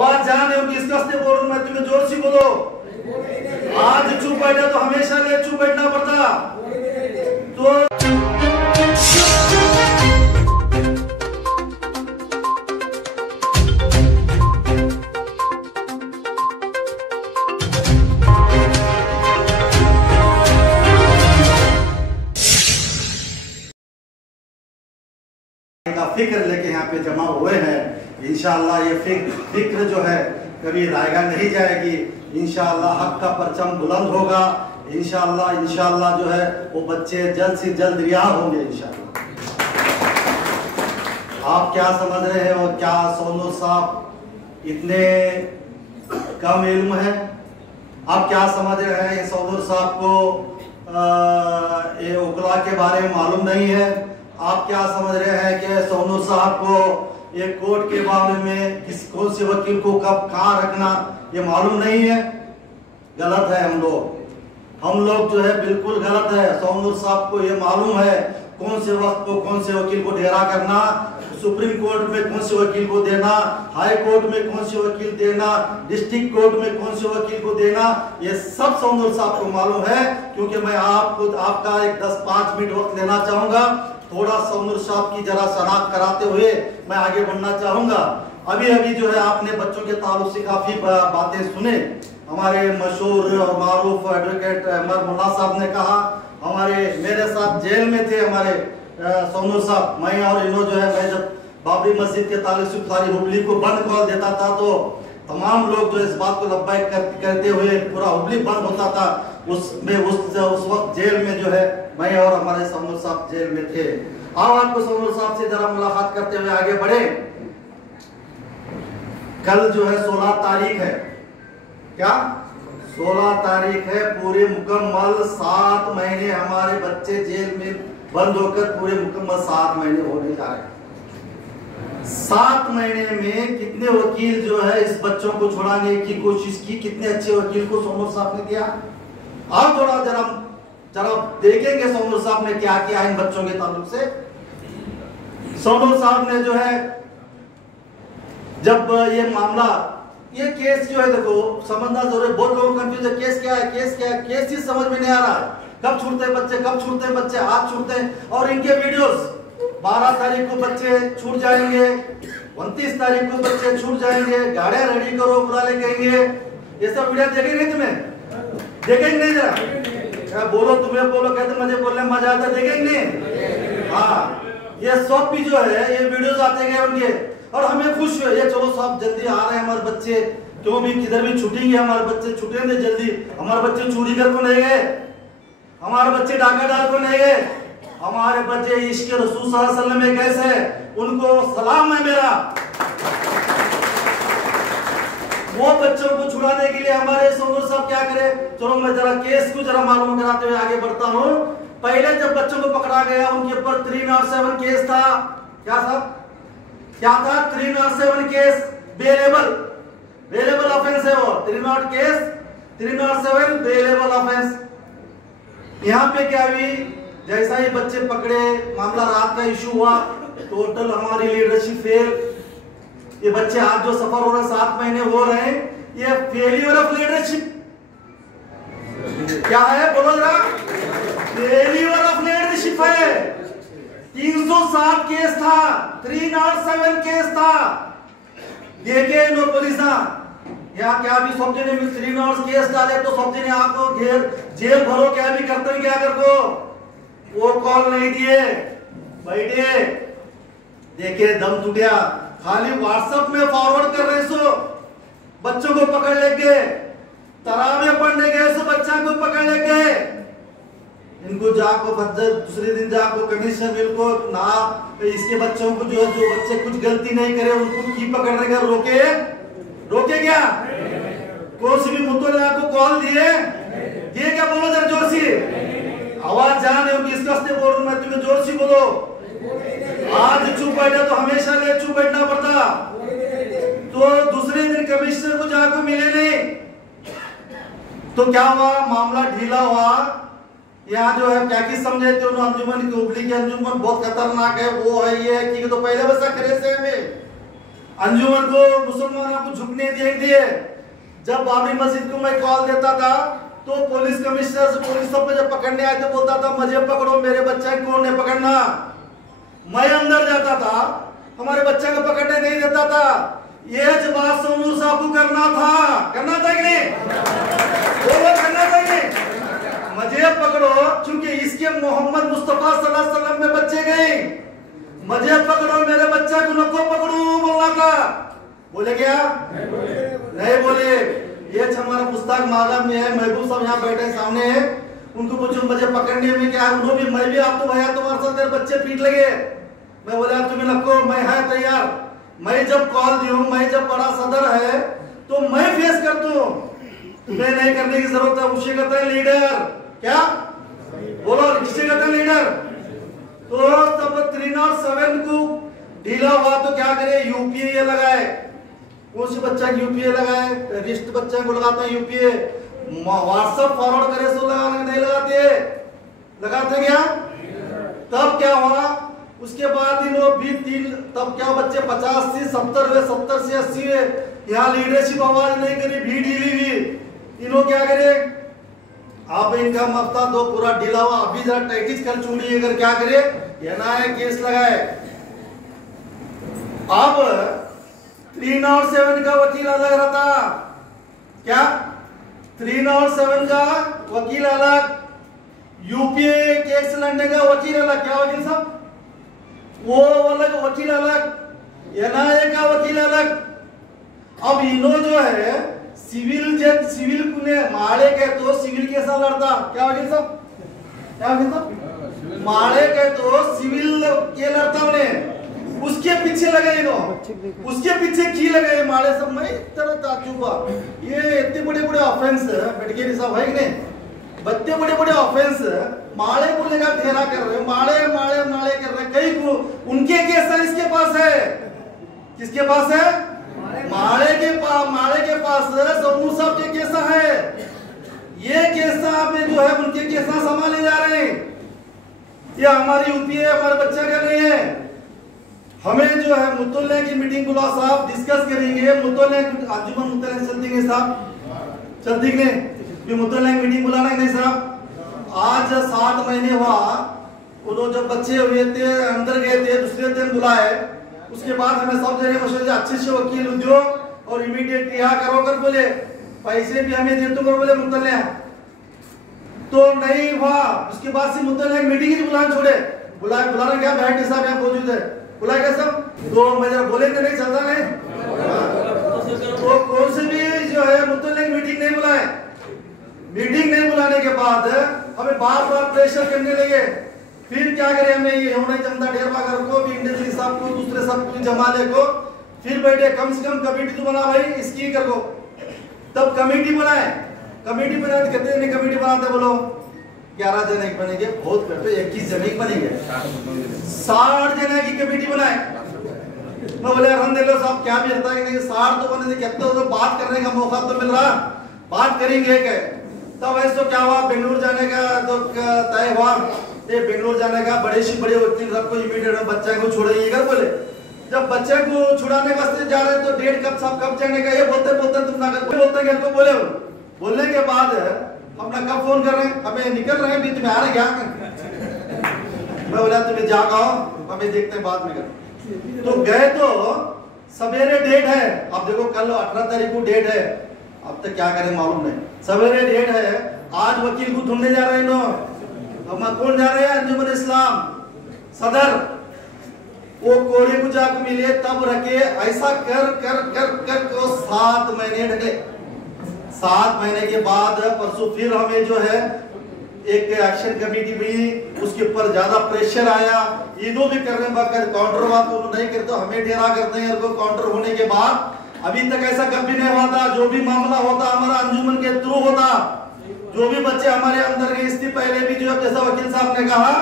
आवाज जान है किस वास्ते बोल रहा हूं मैं, तुम्हें जोर से बोलो। आज चुप बैठा तो हमेशा ले चुप बैठना पड़ता। तो का फिक्र लेके यहाँ पे जमा हुए हैं। इंशाअल्लाह ये फिक्र जो है कभी रायगा नहीं जाएगी। इंशाअल्लाह हक का परचम बुलंद होगा। इंशाअल्लाह जो है वो बच्चे जल्द से जल्द रिहा होंगे इंशाअल्लाह। आप क्या समझ रहे हैं और क्या सोनू साहब इतने कम इल्म है? आप क्या समझ रहे हैं सोनू साहब को ये उकला के बारे में मालूम नहीं है? आप क्या समझ रहे हैं कि सोनू साहब को ये कोर्ट के बारे में कौन से वकील को कब कहाँ रखना ये मालूम नहीं है? गलत है हम लोग जो है बिल्कुल गलत है। सोनू साहब को ये मालूम है कौन से वक्त को कौन से वकील को डेरा करना, सुप्रीम कोर्ट में कौन से वकील को देना, हाई कोर्ट में कौन से वकील देना, डिस्ट्रिक्ट कोर्ट में कौन से वकील को देना, ये सब सोनू साहब को मालूम है। क्योंकि मैं आपका एक 10-5 मिनट वक्त लेना चाहूंगा। थोड़ा सोनू साहब की जरा शनाख्त कराते हुए मैं आगे बढ़ना चाहूंगा। अभी जो है आपने बच्चों के ताल्लुक से काफी बातें सुने। हमारे मशहूर और मारूफ एडवोकेट अमर मुल्ला साहब ने कहा, मेरे साथ जेल में थे हमारे सोनू साहब, मैं और इन्हों जो है, मैं जब बाबरी मस्जिद के ताल्लुक से सारी हुबली को बंद कॉल देता था तो तमाम लोग जो इस बात को लब्बाइक करते हुए पूरा हुबली बंद होता था। उस वक्त जेल में जो है मैं और हमारे सोनू साहब जेल में थे। आओ आपको सोनू साहब से जरा मुलाकात करते हुए आगे बढ़े। कल जो है 16 तारीख है, क्या 16 तारीख है। पूरे मुकम्मल 7 महीने हमारे बच्चे जेल में बंद होकर पूरे मुकम्मल 7 महीने होने जा रहे हैं। 7 महीने में कितने वकील जो है इस बच्चों को छुड़ाने की कोशिश की, कितने अच्छे वकील को सोनू साहब ने दिया। आप थोड़ा जरा देखेंगे सोनू साहब ने क्या किया इन बच्चों के ताल्लुक से। सोनू साहब ने जो है जब ये मामला, ये केस जो है देखो समझना जरूरी है। बहुत लोग कंफ्यूज है, केस क्या है, केस चीज समझ में नहीं आ रहा है। कब छूटते हैं बच्चे, आज छूटते हैं। और इनके वीडियोस 12 तारीख को बच्चे छूट जाएंगे, 29 तारीख को बच्चे छूट जाएंगे, गाड़ियां रेडी करो बुला ले कहेंगे। ये सब वीडियो देखेंगे, तुम्हें देखेंगे नहीं? जरा बोलो, तुम्हें बोलो, कहते मुझे बोलने में मजा आता है, देखेंगे नहीं? हाँ, ये सब भी जो है ये वीडियोस आते गए उनके, और हमें खुश हुए, ये चलो साहब जल्दी आ रहे हैं हमारे बच्चे, क्यों भी किधर भी छूटेंगे हमारे बच्चे, छूटेंगे जल्दी। हमारे बच्चे चोरी कर को नहीं गए, हमारे बच्चे डाका डाल को नहीं गए, हमारे बच्चे इश्क रसूल सल्लल्लाहु अलैहि वसल्लम में कैसे, उनको सलाम है मेरा। वो बच्चों को छुड़ाने के लिए हमारे सोनू साहब क्या करे। चलो मैं जरा केस को जरा मालूम कराते हुए आगे बढ़ता हूँ। पहले जब बच्चों को पकड़ा गया उनके ऊपर 307 केस था। क्या साहब, क्या था? 307 केस, बेलेबल ऑफेंस है वो। 307 बेलेबल ऑफेंस। यहाँ पे क्या हुई, जैसा ही बच्चे पकड़े, मामला रात का इशू हुआ, टोटल हमारी लीडरशिप फेल। ये बच्चे आज जो सफर हो रहे 7 महीने हो रहे हैं, ये फेलियर ऑफ लीडरशिप क्या है, बोलो जरा। फेलियर ऑफ लीडरशिप है। 307 केस था, 307 केस था। देखे लो पुलिसा यहाँ क्या भी सब जने 307 केस डाले तो सब जने आपको जेल भरो, क्या भी करते हैं क्या कर को, वो कॉल नहीं दिए, बैठे देखे दम टूटिया, खाली व्हाट्सएप में फॉरवर्ड कर रहे सो बच्चों को पकड़ लेके, तरावे पढ़ने गए सो बच्चा को पकड़ लेके, इनको जाको दूसरे दिन जाको कमीशन मिल को ना इसके बच्चों को जो बच्चे कुछ गलती नहीं करे उनको की पकड़ने का रोके क्या? कौन सी भी मुद्दों आपको कॉल दिए क्या? बोलो जरा जोर से, आवाज जान है किस वास्ते बोल रहा हूं मैं, तुम्हें जोर से बोलो। आज चुप बैठा तो हमेशा ले चुप बैठना पड़ता। तो दूसरे दिन कमिश्नर को जाकर मिले नहीं तो क्या हुआ, मामला ढीला हुआ। यहाँ जो है क्या की समझे थे अंजुमन की, हुबली की अंजुमन बहुत खतरनाक है, वो है ये है कि तो पहले वैसा करे से हमें अंजुमन को, मुसलमानों को झुकने दिए। जब बाबरी मस्जिद को मैं कॉल देता था तो पुलिस कमिश्नर से पुलिस सब जब पकड़ने आए तो बोलता था मुझे पकड़ो, मेरे बच्चे को नहीं पकड़ना। मैं अंदर जाता था, हमारे बच्चे को पकड़ने नहीं देता था। ये बात सोनूर साहब को करना था कि नहीं? वो करना था कि नहीं? मुझे पकड़ो, क्योंकि इसके मोहम्मद मुस्तफा सल्लल्लाहु अलैहि वसल्लम में बच्चे गए। मुझे पकड़ो, मेरे बच्चा को नको पकड़ो बोलना था। बोले क्या? नहीं बोले। ये हमारा मुस्ताक मालम में है, महबूब साहब यहाँ बैठे सामने है, उनको पूछो मुझे पकड़ने में क्या है। उन्होंने भी, मैं भी आप तो भैया तुम्हारे साथ मेरे बच्चे पीट लगे। मैं बोला तुम्हें नको, मैं है तैयार। मैं जब कॉल दी हूँ, मैं जब बड़ा सदर है तो मैं फेस कर दूं, तुम्हें नहीं करने की जरूरत है। उसे कहते हैं लीडर। क्या बोलो, किसे कहते हैं लीडर? तो तब 307 को ढीला हुआ तो क्या करे, यूपीए लगाए। कौन सी बच्चा यूपीए लगाए? टेररिस्ट बच्चे को लगाते हैं यूपीए। व्हाट्सएप फॉरवर्ड करे सो लगाने नहीं लगाते क्या? तब क्या हुआ? उसके बाद तब क्या बच्चे 50 से 70 हुए, 70 से 80 हुए। यहाँ लीडरशिप आवाज नहीं करी, भी ढीली हुई। इन्हों क्या करे, आप इनका हफ्ता दो पूरा ढीला हुआ, अभी जरा टैक्टिस कर चूड़ी अगर क्या करे, एनआईए केस लगाए। अब 307 का वकील अलग रहता। क्या 307 का वकील अलग, यूपीए केस लड़ने का वकील अलग। क्या वकील साहब? वो अलग वकील अलग, एनआईए का वकील अलग। अब इन्हों जो है सिविल ने मारे के तो सिविल केस लड़ता। क्या वकील साहब? क्या वकील साहब? मारे के तो सिविल के लड़ता उन्हें, उसके पीछे लगे इन्हों, उसके पीछे की लगे मारे सब। मैं तरह ताजुब हुआ, ये इतने बड़े बड़े ऑफेंस बेटगेरी साहब है कि नहीं? बच्चे बड़े बड़े ऑफेंस माड़े बोलने का घेरा कर रहे, माड़े माड़े माड़े कर रहे। कई को उनके केस इसके पास है। किसके पास है? माड़े के पास सोनू साहब के केस है। ये केस में जो है उनके केस संभाले जा रहे हैं। ये हमारी यूपीए हमारे बच्चे कर रहे हैं। हमें जो है मुतल्ले की मीटिंग बुला साहब, डिस्कस करेंगे। मुतल्ले अंजुमन मुतल्ले चलती है साहब, चलती नहीं मुतल्ले मीटिंग बुलाना है नहीं साहब। आज 7 महीने हुआ, वो जब बच्चे हुए थे अंदर गए थे, दूसरे दिन बुलाए। उसके बाद हमें सब जगह मशवरे अच्छे से वकील उद्योग और इमीडिएट रिहा करो कर बोले, पैसे भी हमें दे तो कर बोले मुतल्ले, तो नहीं हुआ। उसके बाद से मुतल्ले मीटिंग ही बुलाना छोड़े। बुलाना क्या, बैठ साहब यहाँ मौजूद है, बुलाए क्या सब? तो मैं बोले तो नहीं चलता नहीं, तो कौन से भी जो है मुतल्ले मीटिंग नहीं बुलाए। मीटिंग नहीं बुलाने के बाद हमें बार बार प्रेशर करने लगे। फिर क्या करें, हमें ये होना जमता ढेर बागर को भी इंडस्ट्री साहब को दूसरे सब को जमा ले को। फिर बैठे कम से कम कमेटी तो बना भाई इसकी कर को। तब कमेटी बनाए, कमेटी बनाए तो कहते नहीं कमेटी बनाते बोलो 11 जने की बनेंगे, बहुत करते 21 जने की बनेंगे, 60 जने की कमेटी बनाए। मैं बोले रन दे लो साहब, क्या भी रहता है कि नहीं 60 तो बने, कहते हो बात करने का मौका तो मिल रहा, बात करेंगे क्या। तब ऐसा क्या हुआ, बेंगलुरु जाने का तो तय हुआ। ये बेंगलुरु जाने का बड़े से बड़े वकील सबको इमीडिएट बच्चे को छोड़ेंगे कर बोले। जब बच्चे को छुड़ाने वास्ते जा रहे तो डेट कब जाने का, ये बोलते तुम ना बोलते बोले। बोलने के बाद हम ना कब फोन कर रहे हैं, हमें निकल रहे हैं, बीच में आ रहे क्या। मैं बोला तुम्हें जाग आओ, हमें देखते हैं बाद में कर। तो गए तो सवेरे डेट है, अब देखो कल 18 तारीख को डेट है, अब तक क्या करें मालूम नहीं। सवेरे डेट है, आज वकील को ढूंढने जा रहे हैं। हम कौन जा रहे हैं, अंजुमन इस्लाम सदर। वो कोड़े को जाकर मिले, तब रखे ऐसा कर कर कर कर को 7 महीने ढके। 7 महीने के बाद परसों फिर हमें जो है एक एक्शन कमेटी भी, उसके ऊपर ज्यादा प्रेशर आया। इन्हों भी करने काउंटर हुआ तो नहीं करते, हमें डेरा करते हैं। काउंटर होने के बाद अभी तक ऐसा कभी नहीं हुआ था। जो भी मामला होता हमारा अंजुमन के थ्रू होता, जो भी बच्चे हमारे अंदर गए, इससे पहले भी जो जैसा वकील साहब ने कहा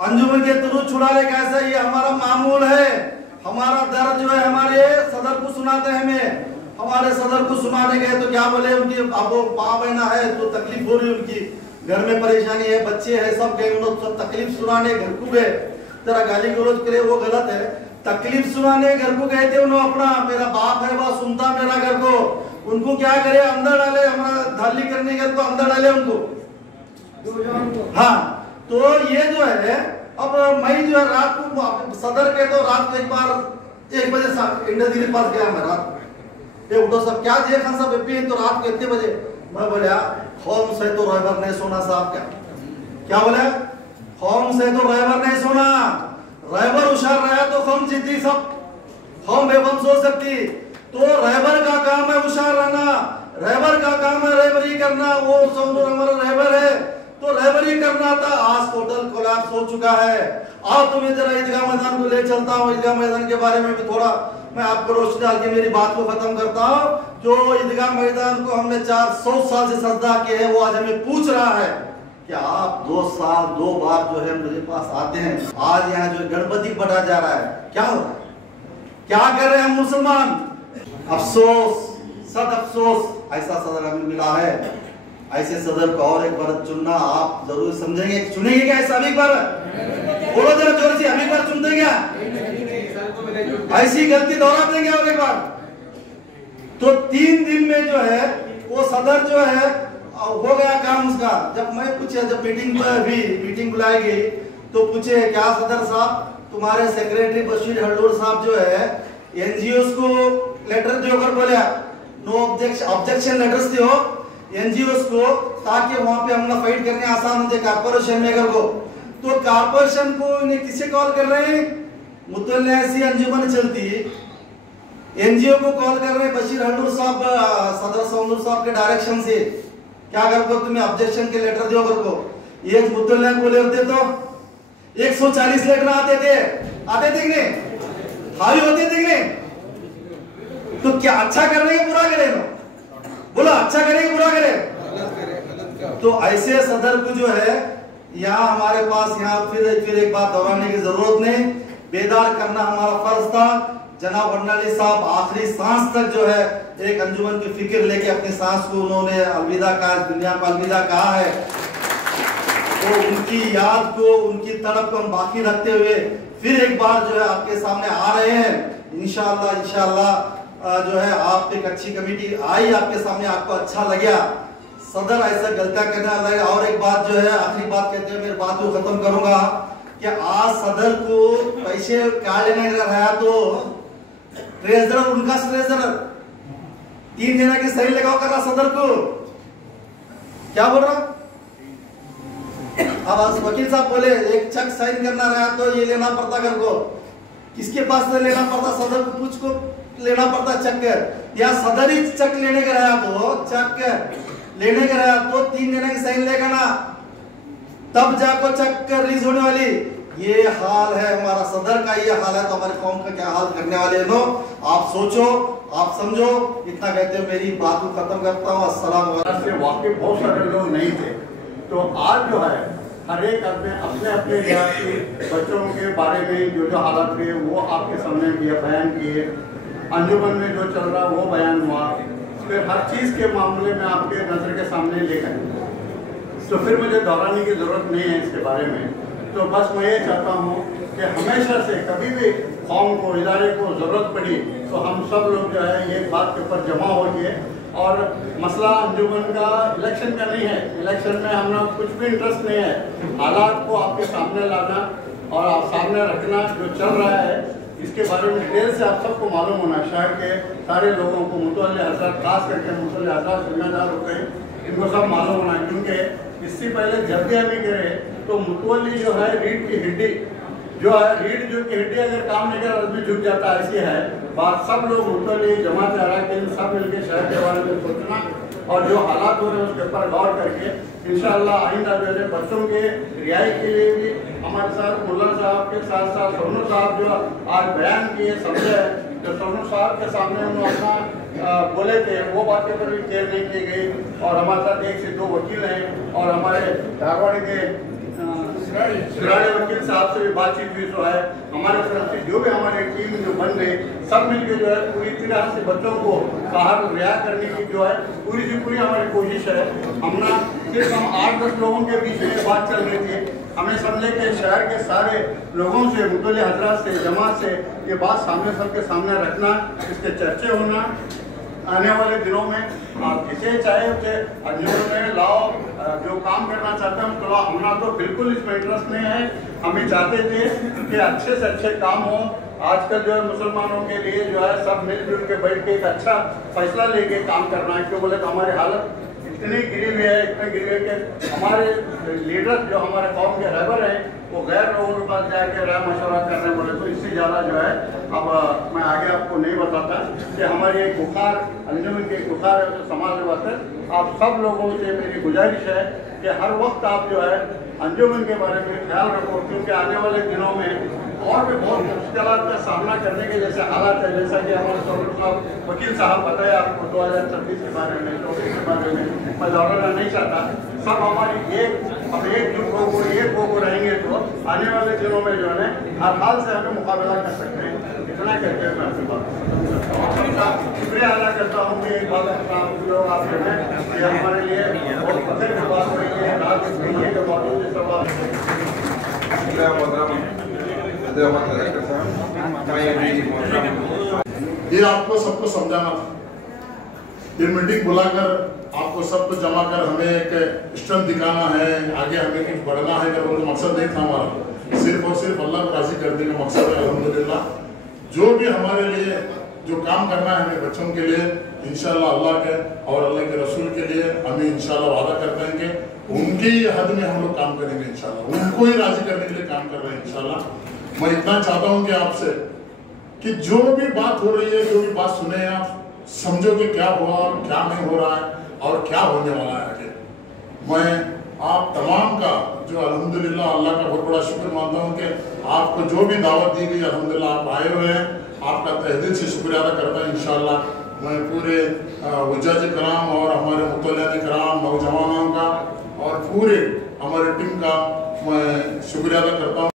अंजुमन के थ्रू छुड़ाने का ऐसा ये हमारा मामूल है। हमारा दर्द जो है हमारे सदर को सुनाते हैं। हमारे सदर को सुनाने गए तो क्या बोले, उनकी अब वो माँ बहना है तो तकलीफ हो रही, उनकी घर में परेशानी है, बच्चे है, सब गए, उन सब तकलीफ सुनाने घर को गए। तेरा गाली गलौज करे वो गलत है। तकलीफ सुनाने घर को कहते उन्होंने अपना मेरा बाप है वह सुनता मेरा घर को, उनको क्या करे अंदर डाले, हमारा धाली करने घर को अंदर डाले उनको। हाँ तो ये जो है अब मैं जो है रात को सदर के तो रात को एक बार 1 बजे इंडिया दिल्ली पास गया मैं रात ये उठो सब क्या जे खान साहब तो रात को इतने बजे मैं बोला होम से तो ड्राइवर नहीं सोना साहब क्या बोले होम से तो ड्राइवर नहीं सोना, ड्राइवर होशियार रहा तो होम जीती सब होम बेगम सो सकती। तो ड्राइवर का काम है होशियार रहना, ड्राइवर का काम है ड्राइवरी करना, वो समझो हमारा ड्राइवर है तो ड्राइवरी करना था। आज टोटल कोलैप्स हो चुका है। आओ तुम्हें जरा ईदगाह मैदान को ले चलता हूँ, ईदगाह मैदान के बारे में भी थोड़ा मैं आपको रोशनी डाल के मेरी बात को खत्म करता हूँ। जो ईदगाह मैदान को हमने 400 साल से सजदा किए हैं वो आज हमें पूछ रहा है कि आप 2 साल 2 बार जो है मेरे पास आते हैं, आज यहाँ जो गणपति बढ़ा जा रहा है क्या हो रहा है, क्या कर रहे हैं हम मुसलमान। अफसोस सद अफसोस ऐसा सदर हमें मिला है। ऐसे सदर को और एक बार चुनना आप जरूर समझेंगे, चुनेंगे क्या ऐसा अभी बार बोलो जरा जोर से, अभी बार चुनते क्या ऐसी गलती दोहरा देंगे और एक बार। तो 3 दिन में जो है वो सदर जो है हो गया काम उसका। जब मैं पूछे जब मीटिंग बुलाई गई तो पूछे क्या सदर साहब तुम्हारे सेक्रेटरी बशीर हल्लूर साहब जो है एनजीओ को लेटर देकर बोले नो ऑब्जेक्शन लेटर्स दो एनजीओ को ताकि वहां पे हमला फाइट करने आसान हो जाए कारपोरेशन मेकर को। तो कारपोरेशन को इन्हें किसे कॉल कर रहे हैं, मुतल्ले ऐसी अंजुमन चलती एनजीओ को कॉल कर रहे हैं बशीर हल्लूर साहब सदर सौंदूर साहब के डायरेक्शन से क्या कर को तुम्हें ऑब्जेक्शन के लेटर दो कर को ये मुतल्ले को लेते तो 140 लेटर आते थे कि नहीं, हावी होते थे कि नहीं। तो क्या अच्छा करने के बुरा करे बोलो, अच्छा करे कि बुरा करे। तो ऐसे सदर को जो है यहाँ हमारे पास यहाँ फिर एक बात दोहराने की जरूरत नहीं, बेदार करना हमारा फर्ज था। जनाब भंडारी साहब आखिरी सांस तक जो है एक अंजुमन की फिक्र लेके अपनी सांस को उन्होंने अलविदा कहा, दुनिया को अलविदा कहा है। तो उनकी याद को उनकी तड़प को हम बाकी रखते हुए फिर एक बार जो है आपके सामने आ रहे हैं। इंशाअल्लाह जो है आप एक अच्छी कमेटी आई आपके सामने, आपको अच्छा लगा। सदर ऐसा गलतियां करने वाला है। और एक बात जो है आखिरी बात कहते हैं मेरी बात को खत्म करूंगा कि आज सदर को पैसे क्या लेने रहा तो ट्रेजरर उनका ट्रेजरर 3 जना की सही लगाओ कर रहा सदर को क्या बोल रहा। अब आज वकील साहब बोले एक चेक साइन करना रहा तो ये लेना पड़ता कर को, किसके पास से लेना पड़ता, सदर को पूछ को लेना पड़ता चेक। या सदर ही चेक लेने का रहा तो चेक लेने का रहा तो 3 जना की साइन लेगा ना तब जाको चेक रिलीज होने वाली। ये हाल है हमारा सदर का, ये हाल है तो हमारे कौम का क्या हाल करने वाले हैं। आप सोचो, आप समझो, इतना कहते हुए मेरी बात को खत्म करता हूँ। अस्सलाम वालेकुम। वाकई बहुत सारे लोग नहीं थे तो आज जो है हर एक अपने अपने लिहाज से बच्चों के बारे में जो हालात थे वो आपके सामने बयान किए, अंजुमन में जो चल रहा वो बयान हुआ, फिर हर चीज़ के मामले में आपके नज़र के सामने लेकर तो फिर मुझे दोहराने की ज़रूरत नहीं है इसके बारे में। तो बस मैं ये चाहता हूँ कि हमेशा से कभी भी कौम को इदारे को ज़रूरत पड़ी तो हम सब लोग जो है एक बात के ऊपर जमा हो गए। और मसला अंजुमन का इलेक्शन का नहीं है, इलेक्शन में हम लोग कुछ भी इंटरेस्ट नहीं है, हालात को आपके सामने लाना और आप सामने रखना जो चल रहा है इसके बारे में डिटेल से आप सबको मालूम होना। शहर के सारे लोगों को मुतवल्ले हज़रात खास करके मुतवल्ले हज़रात जिम्मेदार होते हैं इनको सब मालूम होना, क्योंकि इससे पहले जब भी हम करें तो मुतवल्ली जो है रीढ़ की हड्डी जो है, रीढ़ जो की हड्डी अगर काम नहीं कर आदमी झुक जाता है, ऐसी है बात। सब लोग मुतवल्ली जमात अराकीन सब मिलकर शहर के बारे में सोचना और जो हालात हो रहे हैं उसके ऊपर गौर करके इंशाअल्लाह आइंदा जो है बच्चों के रिहाई के लिए भी हमारे साथ मुल्ला साहब के साथ साथ सोनू साहब जो आज बयान किए समझे, जो सोनू साहब के सामने उन्होंने अपना बोले थे वो बातें पर भी केयर नहीं की गई। और हमारे साथ 1 से 2 वकील हैं और हमारे धारवाड़ के सिराड़े वकील साहब से भी बातचीत हुई जो है हमारे तरफ से जो भी हमारी टीम जो बन गई सब मिलकर जो है पूरी तरह से बच्चों को बाहर रिहा करने की जो है पूरी से पूरी हमारी कोशिश है। हम ना सिर्फ हम 8-10 लोगों के बीच में बात चल रही थी हमें समझे कि शहर के सारे लोगों से, मुतल्लिक़ हज़रात से, जमात से ये बात सामने सबके सामने रखना, इसके चर्चे होना। आने वाले दिनों में आप जिसे चाहे उसे अंजुमन में लाओ, जो काम करना चाहते हैं तो हमारा तो बिल्कुल इसमें इंटरेस्ट नहीं है। हम चाहते थे कि अच्छे से अच्छे काम हो। आजकल जो है मुसलमानों के लिए जो है सब मिलजुल के बैठ के एक अच्छा फैसला लेके काम करना है। क्यों बोले तो हमारी हालत इतनी गिरी हुई है, इतने गिरी हुई कि हमारे लीडर जो हमारे कौम के रहबर हैं वो गैर लोगों के पास जाके राय मशवरा करने बोले। तो इससे ज़्यादा जो है अब मैं आगे आपको नहीं बताता कि हमारी एक बुखार, अंजुमन की एक बुखार है समाज वास्ते। आप सब लोगों से मेरी गुजारिश है कि हर वक्त आप जो है अंजुमन के बारे में ख्याल रखो, क्योंकि आने वाले दिनों में और भी बहुत मुश्किलात का सामना करने के जैसे हालात है। जैसा कि हमारे सौरभ साहब वकील साहब बताया आपको 2026 के बारे में, 24 के बारे में मैं दोहराना नहीं चाहता। सब हमारी एकजुट हो रहेंगे तो आने वाले दिनों में जो है हर हाल से हमें मुकाबला कर सकते हैं। इतना कहते हुए मैं अपनी बात शुक्रिया अदा करता हूँ कि एक बात लोग आप जो है ये हमारे लिए बहुत फख्र की बात हो रही है। ये आपको सबको समझाना था, ये मीटिंग बुलाकर आपको सबको जमा कर हमें एक स्ट्रेंथ दिखाना है, आगे हमें कुछ बढ़ना है, वो तो मकसद नहीं था हमारा। सिर्फ और सिर्फ अल्लाह को राजी करने का मकसद है। अल्हम्दुलिल्लाह जो भी हमारे लिए जो काम करना है हमें बच्चों के लिए इंशाल्लाह अल्लाह के और अल्लाह के रसूल के लिए हमें इंशाल्लाह वादा करते हैं कि उनकी हद में हम लोग काम करेंगे इंशाल्लाह, उनको ही राजी करने के लिए काम कर रहे हैं इंशाल्लाह। मैं इतना चाहता हूँ कि आपसे कि जो भी बात हो रही है, जो भी बात सुने आप समझो कि क्या हुआ, क्या नहीं हो रहा है और क्या होने वाला है आगे। मैं आप तमाम का जो अल्हम्दुलिल्लाह अल्लाह का बहुत बड़ा शुक्र मानता हूँ कि आपको जो भी दावत दी गई अल्हम्दुलिल्लाह आप आए हुए हैं, आपका तहे दिल से शुक्रिया अदा करता हूँ। इंशाल्लाह मैं पूरे हुज्जाज कराम और हमारे मुतल्लिन कराम, नौजवानों का और पूरे हमारे टीम का मैं शुक्रिया अदा करता हूँ।